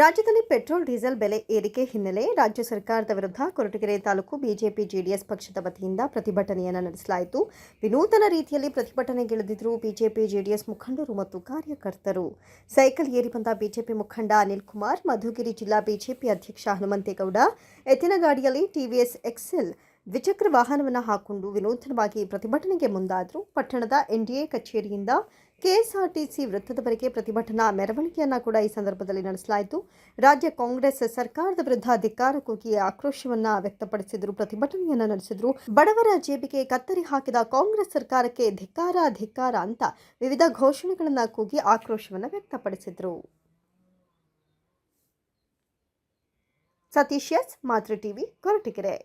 ರಾಜ್ಯದಲ್ಲಿ petrol, diesel ಬೆಲೆ ಏರಿಕೆ ಹಿನ್ನೆಲೆ ರಾಜ್ಯ ಸರ್ಕಾರದ ವಿರುದ್ಧ ಕೊರಟಗೆರೆ ತಾಲೂಕು ಬಿಜೆಪಿ, ಜೆಡಿಎಸ್ ಪಕ್ಷದ ವತಿಯಿಂದ ಪ್ರತಿಭಟನೆಯನ್ನು ನಡೆಸಲಾಯಿತು. ವಿನೂತನ ರೀತಿಯಲ್ಲಿ ಪ್ರತಿಭಟನೆಗಿಳಿದಿದ್ದರು ಬಿಜೆಪಿ, ಜೆಡಿಎಸ್ ಮುಖಂಡರು ಮತ್ತು ಕಾರ್ಯಕರ್ತರು. ಸೈಕಲ್ ಏರಿ ಬಂದ ಬಿಜೆಪಿ ಮುಖಂಡ ಅನಿಲ್ ಕುಮಾರ್, ಮಧುಗಿರಿ ಜಿಲ್ಲಾ ಬಿಜೆಪಿ ಅಧ್ಯಕ್ಷ ಹನುಮಂತೇಗೌಡ ಎತ್ತಿನಗಾಡಿಯಲ್ಲಿ ಟಿವಿಎಸ್ ಎಕ್ಸೆಲ್ ದ್ವಿಚಕ್ರ ವಾಹನವನ್ನು ಹಾಕೊಂಡು ವಿನೂತನವಾಗಿ ಪ್ರತಿಭಟನೆಗೆ ಮುಂದಾದರು. ಪಟ್ಟಣದ ಎನ್ಡಿಎ ಕಚೇರಿಯಿಂದ ಕೆಎಸ್ಆರ್ಟಿಸಿ ವೃತ್ತದವರೆಗೆ ಪ್ರತಿಭಟನಾ ಮೆರವಣಿಗೆಯನ್ನು ಕೂಡ ಈ ಸಂದರ್ಭದಲ್ಲಿ ನಡೆಸಲಾಯಿತು. ರಾಜ್ಯ ಕಾಂಗ್ರೆಸ್ ಸರ್ಕಾರದ ವಿರುದ್ಧ ಧಿಕ್ಕಾರ ಕೂಗಿ ಆಕ್ರೋಶವನ್ನು ವ್ಯಕ್ತಪಡಿಸಿದರು, ಪ್ರತಿಭಟನೆಯನ್ನು ನಡೆಸಿದರು. ಬಡವರ ಜೇಬಿಗೆ ಕತ್ತರಿ ಹಾಕಿದ ಕಾಂಗ್ರೆಸ್ ಸರ್ಕಾರಕ್ಕೆ ಧಿಕ್ಕಾರ ಧಿಕ್ಕಾರ ಅಂತ ವಿವಿಧ ಘೋಷಣೆಗಳನ್ನು ಕೂಗಿ ಆಕ್ರೋಶವನ್ನು ವ್ಯಕ್ತಪಡಿಸಿದರು. Satish S Matru TV, Koratagere.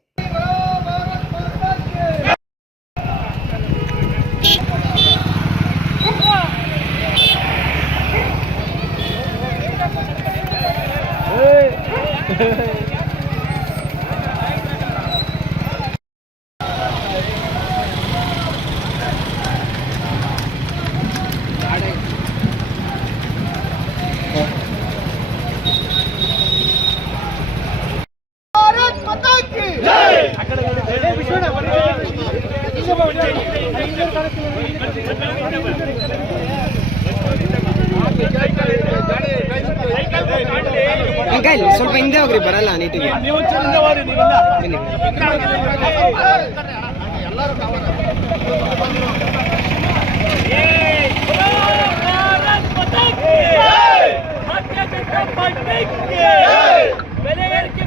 ಬೆಲೆ ಏರಿಕೆ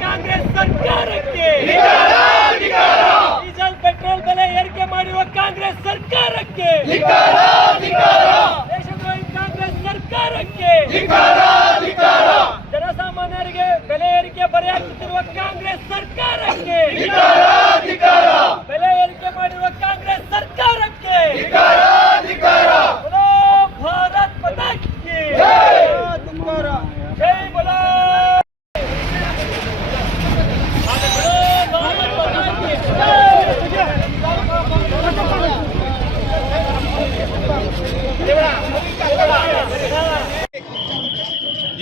ಕಾಂಗ್ರೆಸ್ ಸರ್ಕಾರಕ್ಕೆ ಡೀಸೆಲ್ ಪೆಟ್ರೋಲ್ ಬೆಲೆ ಏರಿಕೆ ಮಾಡಿರುವ ಕಾಂಗ್ರೆಸ್ ಸರ್ಕಾರಕ್ಕೆ ದೇಶದ್ರೋಹಿ ಕಾಂಗ್ರೆಸ್ ಸರ್ಕಾರಕ್ಕೆ ಜನಸಾಮಾನ್ಯರಿಗೆ ಬೆಲೆ ಏರಿಕೆ ಮಾಡಿರುವ ಕಾಂಗ್ರೆಸ್ ಸರ್ಕಾರಕ್ಕೆ! ಬೆಲೆ ಏರಿಕೆ ಮಾಡಿರುವ ಕಾಂಗ್ರೆಸ್ ಸರ್ಕಾರಕ್ಕೆ! ಭಾರತ್ ಪತಾಕಿ! ಜೈ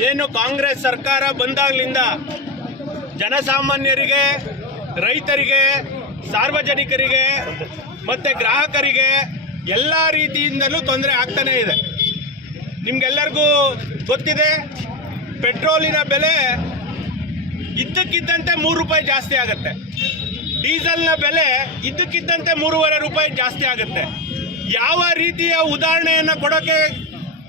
ಏನು ಕಾಂಗ್ರೆಸ್ ಸರ್ಕಾರ ಬಂದಾಗ್ಲಿಂದ ಜನಸಾಮಾನ್ಯರಿಗೆ, ರೈತರಿಗೆ, ಸಾರ್ವಜನಿಕರಿಗೆ, ಮತ್ತು ಗ್ರಾಹಕರಿಗೆ ಎಲ್ಲ ರೀತಿಯಿಂದಲೂ ತೊಂದರೆ ಆಗ್ತಾನೇ ಇದೆ. ನಿಮಗೆಲ್ಲರಿಗೂ ಗೊತ್ತಿದೆ, ಪೆಟ್ರೋಲಿನ ಬೆಲೆ ಇದ್ದಕ್ಕಿದ್ದಂತೆ ಮೂರು ರೂಪಾಯಿ ಜಾಸ್ತಿ ಆಗುತ್ತೆ. ಡೀಸೆಲ್ನ ಬೆಲೆ ಇದ್ದಕ್ಕಿದ್ದಂತೆ ಮೂರುವರೆ ರೂಪಾಯಿ ಜಾಸ್ತಿ ಆಗುತ್ತೆ. ಯಾವ ರೀತಿಯ ಉದಾಹರಣೆಯನ್ನು ಕೊಡೋಕ್ಕೆ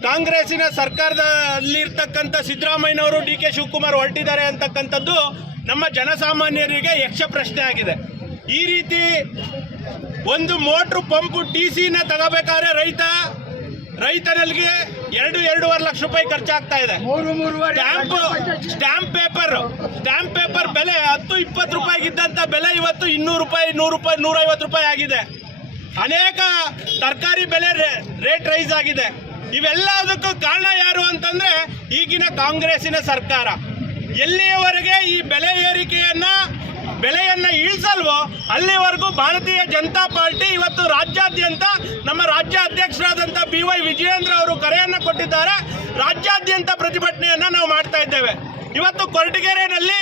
ಕಾಂಗ್ರೆಸ್ಸಿನ ಸರ್ಕಾರದಲ್ಲಿರ್ತಕ್ಕಂಥ ಸಿದ್ದರಾಮಯ್ಯನವರು ಡಿ ಕೆ ಶಿವಕುಮಾರ್ ಹೊರಟಿದ್ದಾರೆ ಅಂತಕ್ಕಂಥದ್ದು ನಮ್ಮ ಜನಸಾಮಾನ್ಯರಿಗೆ ಯಕ್ಷ ಪ್ರಶ್ನೆ ಆಗಿದೆ. ಈ ರೀತಿ ಒಂದು ಮೋಟ್ರು ಪಂಪು ಟಿ ಸಿನ ತಗೋಬೇಕಾದ್ರೆ ರೈತ ರೈತನಲ್ಲಿಗೆ ಎರಡು ಎರಡೂವರೆ ಲಕ್ಷ ರೂಪಾಯಿ ಖರ್ಚಾಗ್ತಾ ಇದೆ. Stamp stamp paper stamp paper ಬೆಲೆ ಹತ್ತು ಇಪ್ಪತ್ತು ರೂಪಾಯಿಗಿದ್ದಂಥ ಬೆಲೆ ಇವತ್ತು ಇನ್ನೂರು ರೂಪಾಯಿ ನೂರು ರೂಪಾಯಿ ನೂರೈವತ್ತು ರೂಪಾಯಿ ಆಗಿದೆ. ಅನೇಕ ತರಕಾರಿ ಬೆಲೆ ರೇಟ್ ರೈಸ್ ಆಗಿದೆ. ಇವೆಲ್ಲದಕ್ಕೂ ಕಾರಣ ಯಾರು ಅಂತಂದ್ರೆ ಈಗಿನ ಕಾಂಗ್ರೆಸ್ಸಿನ ಸರ್ಕಾರ. ಎಲ್ಲಿಯವರೆಗೆ ಈ ಬೆಲೆ ಏರಿಕೆಯನ್ನ, ಬೆಲೆಯನ್ನ ಇಳಿಸಲ್ವೋ ಅಲ್ಲಿವರೆಗೂ ಭಾರತೀಯ ಜನತಾ ಪಾರ್ಟಿ ಇವತ್ತು ರಾಜ್ಯಾದ್ಯಂತ, ನಮ್ಮ ರಾಜ್ಯ ಅಧ್ಯಕ್ಷರಾದಂಥ ಬಿ ವೈ ವಿಜಯೇಂದ್ರ ಅವರು ಕರೆಯನ್ನ ಕೊಟ್ಟಿದ್ದಾರೆ. ರಾಜ್ಯಾದ್ಯಂತ ಪ್ರತಿಭಟನೆಯನ್ನ ನಾವು ಮಾಡ್ತಾ ಇದ್ದೇವೆ. ಇವತ್ತು ಕೊರಟಗೆರೆಯಲ್ಲಿ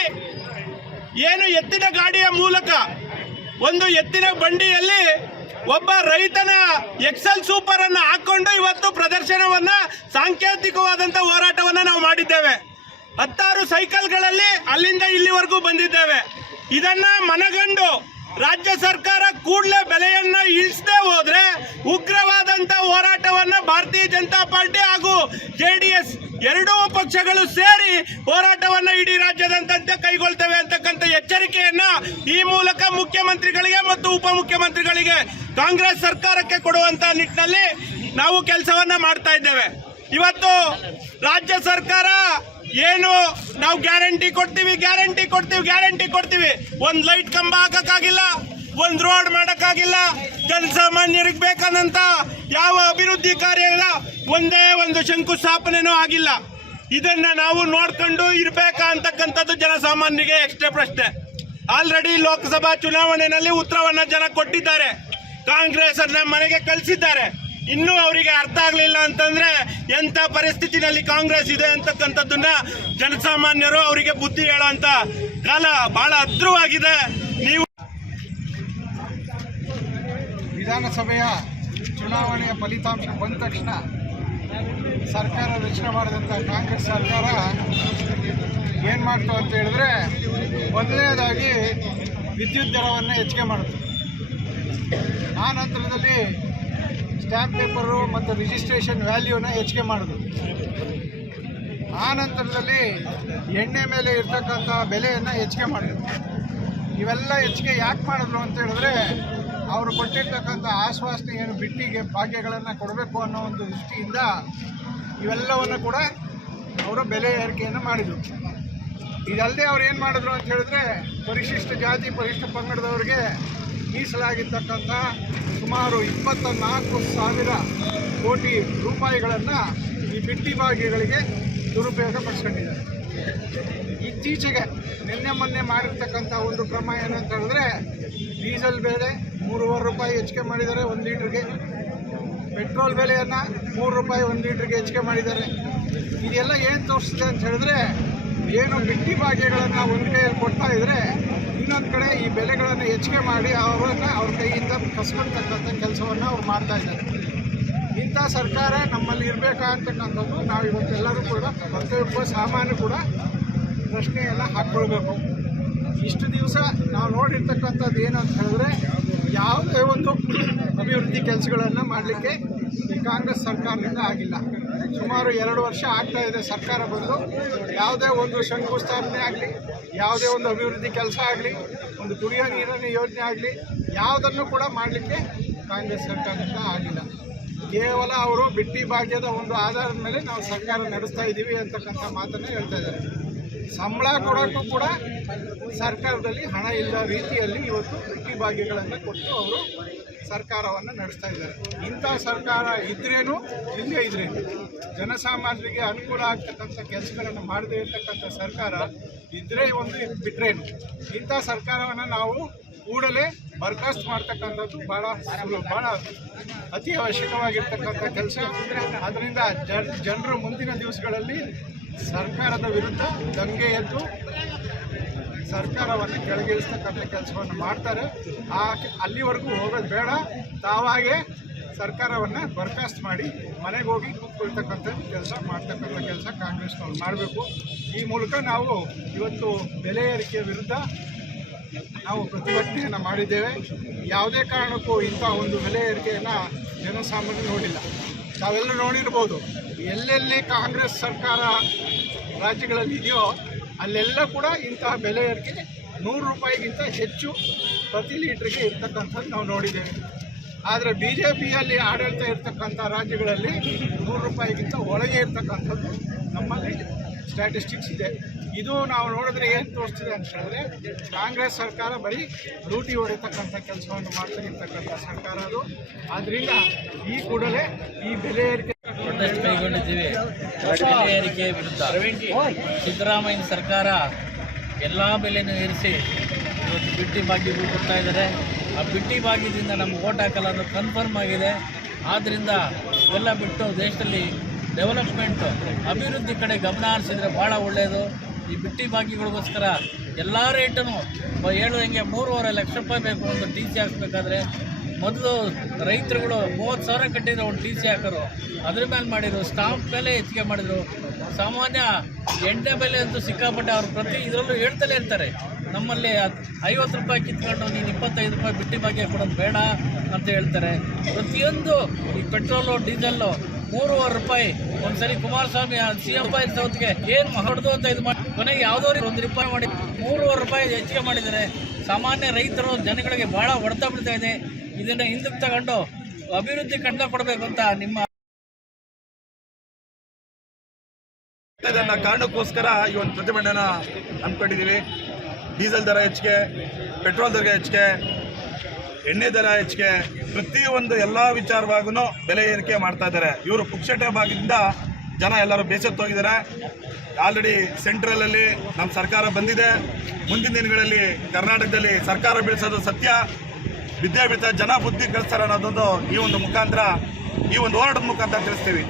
ಏನು ಎತ್ತಿನ ಗಾಡಿಯ ಮೂಲಕ, ಒಂದು ಎತ್ತಿನ ಬಂಡಿಯಲ್ಲಿ ಒಬ್ಬ ರೈತನ ಎಕ್ಸೆಲ್ ಸೂಪರ್ ಅನ್ನು ಹಾಕೊಂಡು ಇವತ್ತು ಪ್ರದರ್ಶನವನ್ನ ಸಾಂಕೇತಿಕವಾದಂತ ಹೋರಾಟವನ್ನ ನಾವು ಮಾಡಿದ್ದೇವೆ. ಹತ್ತಾರು ಸೈಕಲ್ಗಳಲ್ಲಿ ಅಲ್ಲಿಂದ ಇಲ್ಲಿವರೆಗೂ ಬಂದಿದ್ದೇವೆ. ಇದನ್ನ ಮನಗಂಡು ರಾಜ್ಯ ಸರ್ಕಾರ ಕೂಡಲೇ ಬೆಲೆಯನ್ನ ಇಳಿಸದೆ ಹೋದ್ರೆ ಉಗ್ರವಾದಂತ ಹೋರಾಟವನ್ನ ಭಾರತೀಯ ಜನತಾ ಪಾರ್ಟಿ ಹಾಗೂ ಜೆಡಿಎಸ್ ಎರಡೂ ಪಕ್ಷಗಳು ಸೇರಿ ಹೋರಾಟವನ್ನ ಇಡೀ ರಾಜ್ಯದಂತಂತೆ ಕೈಗೊಳ್ತೇವೆ ಅಂತಕ್ಕಂಥ ಎಚ್ಚರಿಕೆಯನ್ನ ಈ ಮೂಲಕ ಮುಖ್ಯಮಂತ್ರಿಗಳಿಗೆ ಮತ್ತು ಉಪಮುಖ್ಯಮಂತ್ರಿಗಳಿಗೆ ಕಾಂಗ್ರೆಸ್ ಸರ್ಕಾರಕ್ಕೆ ಕೊಡುವಂತ ನಿಟ್ಟಿನಲ್ಲಿ ನಾವು ಕೆಲಸವನ್ನ ಮಾಡ್ತಾ ಇದ್ದೇವೆ. ಇವತ್ತು ರಾಜ್ಯ ಸರ್ಕಾರ ಏನು? ನಾವು ಗ್ಯಾರಂಟಿ ಕೊಡ್ತೀವಿ ಗ್ಯಾರಂಟಿ ಕೊಡ್ತೀವಿ ಗ್ಯಾರಂಟಿ ಕೊಡ್ತೀವಿ. ಒಂದ್ ಲೈಟ್ ಕಂಬ ಹಾಕಕ್ಕಾಗಿಲ್ಲ, ಒಂದ್ ರೋಡ್ ಮಾಡಕ್ಕಾಗಿಲ್ಲ ಜನಸಾಮಾನ್ಯರಿಗೆ ಬೇಕಾದಂತ ಯಾವ ಅಭಿವೃದ್ಧಿ ಕಾರ್ಯ ಇಲ್ಲ ಒಂದೇ ಒಂದು ಶಂಕುಸ್ಥಾಪನೆನೂ ಆಗಿಲ್ಲ. ಇದನ್ನ ನಾವು ನೋಡ್ಕೊಂಡು ಇರ್ಬೇಕಾ ಅಂತಕ್ಕಂಥದ್ದು ಜನಸಾಮಾನ್ಯರಿಗೆ ಎಷ್ಟೇ ಪ್ರಶ್ನೆ. ಆಲ್ರೆಡಿ ಲೋಕಸಭಾ ಚುನಾವಣೆಯಲ್ಲಿ ಉತ್ತರವನ್ನ ಜನ ಕೊಟ್ಟಿದ್ದಾರೆ. ಕಾಂಗ್ರೆಸ್ ಅನ್ನ ಮನೆಗೆ ಕಳಿಸಿದ್ದಾರೆ. ಇನ್ನೂ ಅವರಿಗೆ ಅರ್ಥ ಆಗಲಿಲ್ಲ ಅಂತಂದ್ರೆ ಎಂಥ ಪರಿಸ್ಥಿತಿನಲ್ಲಿ ಕಾಂಗ್ರೆಸ್ ಇದೆ ಅಂತಕ್ಕಂಥದ್ದನ್ನ ಜನಸಾಮಾನ್ಯರು ಅವರಿಗೆ ಬುದ್ಧಿ ಹೇಳೋಂಥ ಕಾಲ ಬಹಳ ಹತ್ರವಾಗಿದೆ ನೀವು ವಿಧಾನಸಭೆಯ ಚುನಾವಣೆಯ ಫಲಿತಾಂಶ ಬಂದ ತಕ್ಷಣ ಸರ್ಕಾರ ರಚನೆ ಮಾಡಿದಂಥ ಕಾಂಗ್ರೆಸ್ ಸರ್ಕಾರ ಏನು ಮಾಡ್ತು ಅಂತ ಹೇಳಿದ್ರೆ ಮೊದಲನೇದಾಗಿ ವಿದ್ಯುತ್ ದರವನ್ನು ಹೆಚ್ಚಿಗೆ ಮಾಡಿತು ಆ ನಂತರದಲ್ಲಿ ಸ್ಟ್ಯಾಂಪ್ ಪೇಪರು ಮತ್ತು ರಿಜಿಸ್ಟ್ರೇಷನ್ ವ್ಯಾಲ್ಯೂನ ಹೆಚ್ಚಿಗೆ ಮಾಡಿದ್ರು ಆ ನಂತರದಲ್ಲಿ ಎಣ್ಣೆ ಮೇಲೆ ಇರ್ತಕ್ಕಂಥ ಬೆಲೆಯನ್ನು ಹೆಚ್ಚಿಗೆ ಮಾಡಿದ್ರು ಇವೆಲ್ಲ ಹೆಚ್ಚಿಗೆ ಯಾಕೆ ಮಾಡಿದ್ರು ಅಂತ ಹೇಳಿದ್ರೆ, ಅವರು ಕೊಟ್ಟಿರ್ತಕ್ಕಂಥ ಆಶ್ವಾಸನೆ ಏನು ಬಿಟ್ಟಿಗೆ ಭಾಗ್ಯಗಳನ್ನು ಕೊಡಬೇಕು ಅನ್ನೋ ಒಂದು ದೃಷ್ಟಿಯಿಂದ ಇವೆಲ್ಲವನ್ನು ಕೂಡ ಅವರು ಬೆಲೆ ಏರಿಕೆಯನ್ನು ಮಾಡಿದರು. ಇದಲ್ಲದೆ ಅವ್ರು ಏನು ಮಾಡಿದ್ರು ಅಂತ ಹೇಳಿದ್ರೆ, ಪರಿಶಿಷ್ಟ ಜಾತಿ, ಪರಿಶಿಷ್ಟ ಪಂಗಡದವರಿಗೆ ಮೀಸಲಾಗಿರ್ತಕ್ಕಂಥ ಸುಮಾರು ಇಪ್ಪತ್ತ ನಾಲ್ಕು ಸಾವಿರ ಕೋಟಿ ರೂಪಾಯಿಗಳನ್ನು ಈ ಬಿಟ್ಟಿ ಭಾಗ್ಯಗಳಿಗೆ ದುರುಪಯೋಗ ಪಡಿಸ್ಕೊಂಡಿದ್ದಾರೆ. ಇತ್ತೀಚೆಗೆ ನಿನ್ನೆ ಮೊನ್ನೆ ಮಾಡಿರ್ತಕ್ಕಂಥ ಒಂದು ಕ್ರಮ ಏನಂತ ಹೇಳಿದ್ರೆ, ಡೀಸೆಲ್ ಬೆಲೆ ಮೂರುವರೆ ರೂಪಾಯಿ ಹೆಚ್ಚಿಗೆ ಮಾಡಿದ್ದಾರೆ, ಒಂದು ಲೀಟ್ರಿಗೆ ಪೆಟ್ರೋಲ್ ಬೆಲೆಯನ್ನು ಮೂರು ರೂಪಾಯಿ, ಒಂದು ಲೀಟ್ರಿಗೆ ಹೆಚ್ಚಿಗೆ ಮಾಡಿದ್ದಾರೆ. ಇದೆಲ್ಲ ಏನು ತೋರಿಸ್ತಿದೆ ಅಂತ ಹೇಳಿದ್ರೆ, ಏನು ಬಿಟ್ಟಿ ಭಾಗ್ಯಗಳನ್ನು ಒಂದು ಕೈಯಲ್ಲಿ ಕೊಡ್ತಾ ಇದ್ರೆ ಇನ್ನೊಂದು ಕಡೆ ಈ ಬೆಲೆಗಳನ್ನು ಹೆಚ್ಚಿಗೆ ಮಾಡಿ ಅವರನ್ನು ಅವ್ರ ಕೈಯಿಂದ ಕಸ್ಕೊಳ್ತಕ್ಕಂಥ ಕೆಲಸವನ್ನು ಅವ್ರು ಮಾಡ್ತಾ ಇದ್ದಾರೆ. ಇಂಥ ಸರ್ಕಾರ ನಮ್ಮಲ್ಲಿ ಇರಬೇಕಾಗ್ತಕ್ಕಂಥದ್ದು ನಾವು ಇವತ್ತೆಲ್ಲರೂ ಕೂಡ ಪ್ರತಿಯೊಬ್ಬ ಸಾಮಾನ್ಯ ಕೂಡ ಪ್ರಶ್ನೆಯನ್ನು ಹಾಕ್ಕೊಳ್ಬೇಕು. ಇಷ್ಟು ದಿವಸ ನಾವು ನೋಡಿರ್ತಕ್ಕಂಥದ್ದು ಏನಂತ ಹೇಳಿದ್ರೆ ಯಾವುದೇ ಒಂದು ಅಭಿವೃದ್ಧಿ ಕೆಲಸಗಳನ್ನು ಮಾಡಲಿಕ್ಕೆ ಈ ಕಾಂಗ್ರೆಸ್ ಸರ್ಕಾರದಿಂದ ಆಗಿಲ್ಲ. ಸುಮಾರು ಎರಡು ವರ್ಷ ಆಗ್ತಾ ಇದೆ ಸರ್ಕಾರ ಬಂದು. ಯಾವುದೇ ಒಂದು ಶಂಕುಸ್ಥಾಪನೆ ಆಗಲಿ ಯಾವುದೇ ಒಂದು ಅಭಿವೃದ್ಧಿ ಕೆಲಸ ಆಗಲಿ, ಒಂದು ಕುಡಿಯೋ ನೀರಿನ ಯೋಜನೆ ಆಗಲಿ, ಯಾವುದನ್ನು ಕೂಡ ಮಾಡಲಿಕ್ಕೆ ಕಾಂಗ್ರೆಸ್ ಸರ್ಕಾರದಿಂದ ಆಗಿಲ್ಲ. ಕೇವಲ ಅವರು ಬಿಟ್ಟಿ ಭಾಗ್ಯದ ಒಂದು ಆಧಾರದ ಮೇಲೆ ನಾವು ಸರ್ಕಾರ ನಡೆಸ್ತಾ ಇದ್ದೀವಿ ಅಂತಕ್ಕಂಥ ಮಾತನ್ನು ಹೇಳ್ತಾ ಇದ್ದಾರೆ. ಸಂಬಳ ಕೊಡೋಕ್ಕೂ ಕೂಡ ಸರ್ಕಾರದಲ್ಲಿ ಹಣ ಇಲ್ಲದ ರೀತಿಯಲ್ಲಿ ಇವತ್ತು ಬಿಟ್ಟಿ ಭಾಗ್ಯಗಳನ್ನು ಕೊಟ್ಟು ಅವರು ಸರ್ಕಾರವನ್ನು ನಡೆಸ್ತಾ ಇದ್ದಾರೆ. ಇಂಥ ಸರ್ಕಾರ ಇದ್ರೇನು? ಇಲ್ಲೇ ಇದ್ರೇನು ಜನಸಾಮಾನ್ಯರಿಗೆ ಅನುಕೂಲ ಆಗ್ತಕ್ಕಂಥ ಕೆಲಸಗಳನ್ನು ಮಾಡದೇ ಇರತಕ್ಕಂಥ ಸರ್ಕಾರ ಇದ್ರೆ ಒಂದು ಬಿಟ್ಟರೇನು ಇಂಥ ಸರ್ಕಾರವನ್ನು ನಾವು ಕೂಡಲೇ ಬರ್ಖಾಸ್ತ್ ಮಾಡ್ತಕ್ಕಂಥದ್ದು ಭಾಳ ಭಾಳ ಅತಿ ಅವಶ್ಯಕವಾಗಿರ್ತಕ್ಕಂಥ ಕೆಲಸ. ಅದರಿಂದ ಜನರು ಮುಂದಿನ ದಿವಸಗಳಲ್ಲಿ ಸರ್ಕಾರದ ವಿರುದ್ಧ ದಂಗೆ ಎದ್ದು ಸರ್ಕಾರವನ್ನು ಕೆಳಗಿಳಿಸ್ತಕ್ಕಂಥ ಕೆಲಸವನ್ನು ಮಾಡ್ತಾರೆ. ಆ ಅಲ್ಲಿವರೆಗೂ ಹೋಗೋದು ಬೇಡ. ತಾವಾಗೇ ಸರ್ಕಾರವನ್ನು ಬರ್ಖಾಸ್ತ್ ಮಾಡಿ ಮನೆಗೆ ಹೋಗಿ ಕೂತ್ಕೊಳ್ತಕ್ಕಂಥ ಕೆಲಸ, ಮಾಡ್ತಕ್ಕಂಥ ಕೆಲಸ ಕಾಂಗ್ರೆಸ್ನವ್ರು ಮಾಡಬೇಕು. ಈ ಮೂಲಕ ನಾವು ಇವತ್ತು ಬೆಲೆ ಏರಿಕೆಯ ವಿರುದ್ಧ ನಾವು ಪ್ರತಿಭಟನೆಯನ್ನು ಮಾಡಿದ್ದೇವೆ. ಯಾವುದೇ ಕಾರಣಕ್ಕೂ ಇಂಥ ಒಂದು ಬೆಲೆ ಏರಿಕೆಯನ್ನು ಜನಸಾಮಾನ್ಯರು ನೋಡಿಲ್ಲ. ತಾವೆಲ್ಲರೂ ನೋಡಿರ್ಬೋದು, ಎಲ್ಲೆಲ್ಲಿ ಕಾಂಗ್ರೆಸ್ ಸರ್ಕಾರ ರಾಜ್ಯಗಳಲ್ಲಿ ಇದೆಯೋ ಅಲ್ಲೆಲ್ಲ ಕೂಡ ಇಂತಹ ಬೆಲೆ ಏರಿಕೆ ನೂರು ರೂಪಾಯಿಗಿಂತ ಹೆಚ್ಚು ಪ್ರತಿ ಲೀಟ್ರಿಗೆ ಇರ್ತಕ್ಕಂಥದ್ದು ನಾವು ನೋಡಿದ್ದೇವೆ. ಆದರೆ ಬಿ ಜೆ ಪಿಯಲ್ಲಿ ಆಡಳಿತ ಇರ್ತಕ್ಕಂಥ ರಾಜ್ಯಗಳಲ್ಲಿ ನೂರು ರೂಪಾಯಿಗಿಂತ ಒಳಗೆ ಇರ್ತಕ್ಕಂಥದ್ದು ನಮ್ಮಲ್ಲಿ ಸ್ಟ್ಯಾಟಿಸ್ಟಿಕ್ಸ್ ಇದೆ. ಇದು ನಾವು ನೋಡಿದ್ರೆ ಏನು ತೋರಿಸ್ತಿದೆ ಅಂತ ಹೇಳಿದ್ರೆ, ಕಾಂಗ್ರೆಸ್ ಸರ್ಕಾರ ಬರೀ ಲೂಟಿ ಹೊಡೆತಕ್ಕಂಥ ಕೆಲಸವನ್ನು ಮಾಡ್ತಾ ಇರ್ತಕ್ಕಂಥ ಸರ್ಕಾರ ಅದು. ಆದ್ದರಿಂದ ಈ ಕೂಡಲೇ ಈ ಬೆಲೆ ಪ್ರೊಟೆಸ್ಟ್ ಕೈಗೊಂಡಿದ್ದೀವಿ. ಏರಿಕೆ ವಿರುದ್ಧ. ಸಿದ್ದರಾಮಯ್ಯ ಸರ್ಕಾರ ಎಲ್ಲ ಬೆಲೆನೂ ಏರಿಸಿ ಇವತ್ತು ಬಿಟ್ಟಿ ಭಾಗ್ಯಗಳು ಕೊಡ್ತಾ ಇದ್ದಾರೆ. ಆ ಬಿಟ್ಟಿ ಭಾಗ್ಯದಿಂದ ನಮ್ಗೆ ಓಟ್ ಹಾಕಲ್ಲ ಅನ್ನೋದು ಕನ್ಫರ್ಮ್ ಆಗಿದೆ. ಆದ್ದರಿಂದ ಇವೆಲ್ಲ ಬಿಟ್ಟು ದೇಶದಲ್ಲಿ ಡೆವಲಪ್ಮೆಂಟು ಅಭಿವೃದ್ಧಿ ಕಡೆ ಗಮನ ಹರಿಸಿದ್ರೆ ಭಾಳ ಒಳ್ಳೆಯದು ಈ ಬಿಟ್ಟಿ ಭಾಗ್ಯಗಳಿಗೋಸ್ಕರ ಎಲ್ಲ ರೇಟನ್ನು ಹೇಳುವಂಗೆ ಮೂರುವರೆ ಲಕ್ಷ ರೂಪಾಯಿ ಬೇಕು ಒಂದು ಟಿ ಸಿ ಹಾಕ್ಬೇಕಾದ್ರೆ ಮೊದಲು ರೈತರುಗಳು ಮೂವತ್ತು ಸಾವಿರ ಕಟ್ಟಿದ್ರು ಒಂದು ಟಿ ಸಿ ಹಾಕೋರು. ಅದ್ರ ಮೇಲೆ ಮಾಡಿದರು, ಸ್ಟಾಂಪ್ ಬೆಲೆ ಹೆಚ್ಚಿಗೆ ಮಾಡಿದರು. ಸಾಮಾನ್ಯ ಎಣ್ಣೆ ಬೆಲೆ ಅಂತೂ ಸಿಕ್ಕಾಪಟ್ಟೆ ಅವ್ರು ಪ್ರತಿ ಇದರಲ್ಲೂ ಹೇಳ್ತಲೇ ಇರ್ತಾರೆ. ನಮ್ಮಲ್ಲಿ ಐವತ್ತು ರೂಪಾಯಿ ಕಿತ್ಕೊಂಡು ನೀನು ಇಪ್ಪತ್ತೈದು ರೂಪಾಯಿ ಬಿಟ್ಟಿ ಬಗ್ಗೆ ಕೊಡೋದು ಬೇಡ ಅಂತ ಹೇಳ್ತಾರೆ. ಪ್ರತಿಯೊಂದು ಈ ಪೆಟ್ರೋಲು, ಡೀಸೆಲ್ಲು ಮೂರುವರೆ ರೂಪಾಯಿ. ಒಂದ್ಸರಿ ಕುಮಾರಸ್ವಾಮಿ ಸಿ ಎಂ ಹೊತ್ತಿಗೆ ಏನು ಹೊಡೆದು ಅಂತ ಇದು ಮಾಡಿ ಕೊನೆಗೆ ಯಾವುದೋ ಒಂದು ರೂಪಾಯಿ ಮಾಡಿ, ಮೂರುವರೆ ರೂಪಾಯಿ ಹೆಚ್ಚಿಗೆ ಮಾಡಿದ್ದಾರೆ. ಸಾಮಾನ್ಯ ರೈತರು ಜನಗಳಿಗೆ ಭಾಳ ಹೊಡೆತ ಬಿಡ್ತಾ ಇದೆ. ಇದನ್ನು ಹಿಂದಕ್ಕೆ ತಗೊಂಡು ಅಭಿವೃದ್ಧಿ ಕಂಡ ಕೊಡಬೇಕು ಅಂತ ನಿಮ್ಮ ಕಾರಣಕ್ಕೋಸ್ಕರ ಈ ಒಂದು ಪ್ರತಿಭಟನೆನ ಹಮ್ಮಿಕೊಂಡಿದ್ದೀವಿ. ಡೀಸೆಲ್ ದರ ಹೆಚ್ಚಿಗೆ, ಪೆಟ್ರೋಲ್ ದರ ಹೆಚ್ಚಿಗೆ, ಎಣ್ಣೆ ದರ ಹೆಚ್ಚಿಗೆ, ಪ್ರತಿಯೊಂದು ಎಲ್ಲ ವಿಚಾರವಾಗೂ ಬೆಲೆ ಏರಿಕೆ ಮಾಡ್ತಾ ಇದ್ದಾರೆ. ಇವರು ಪುಕ್ಷಟೆ ಭಾಗದಿಂದ ಜನ ಎಲ್ಲರೂ ಬೇಸತ್ತೋಗಿದ್ದಾರೆ ಆಲ್ರೆಡಿ ಸೆಂಟ್ರಲಲ್ಲಿ ನಮ್ಮ ಸರ್ಕಾರ ಬಂದಿದೆ. ಮುಂದಿನ ದಿನಗಳಲ್ಲಿ ಕರ್ನಾಟಕದಲ್ಲಿ ಸರ್ಕಾರ ಬೀಳಿಸೋದು ಸತ್ಯ. ವಿದ್ಯಾಭ್ಯಾಸ ಜನ ಬುದ್ಧಿ ಕಲಿಸ್ತಾರೆ ಅನ್ನೋದೊಂದು ಈ ಒಂದು ಮುಖಾಂತರ ಈ ಒಂದು ಹೋರಾಟದ ಮುಖಾಂತರ ತಿಳಿಸ್ತೀವಿ.